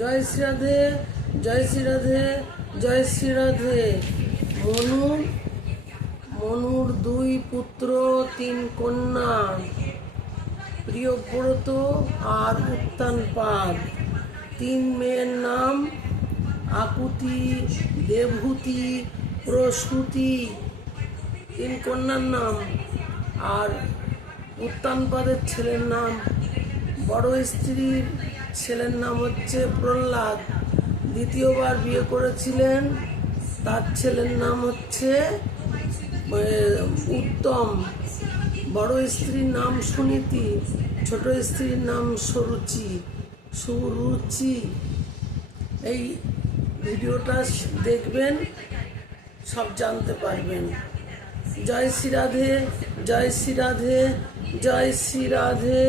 জয় শ্রী রাধে, জয় শ্রী রাধে, জয় শ্রী রাধে। মনুর 2 পুত্র 3 কন্যা, প্রিয়ব্রত আর উত্তানপাদ। 3 মেয়ের নাম আকুতি, দেবহূতি, প্রসূতি। 3 কন্যার নাম। আর উত্তানপাদের ছেলের নাম, বড় স্ত্রীর ছেলের নাম হচ্ছে প্রহ্লাদ। দ্বিতীয়বার বিয়ে করেছিলেন, তার ছেলের নাম হচ্ছে উত্তম। বড় স্ত্রীর নাম সুনীতি, ছোট স্ত্রীর নাম সুরুচি। এই ভিডিওটা দেখবেন, সব জানতে পারবেন। জয় শ্রী রাধে, জয় শ্রী রাধে, জয় শ্রী রাধে।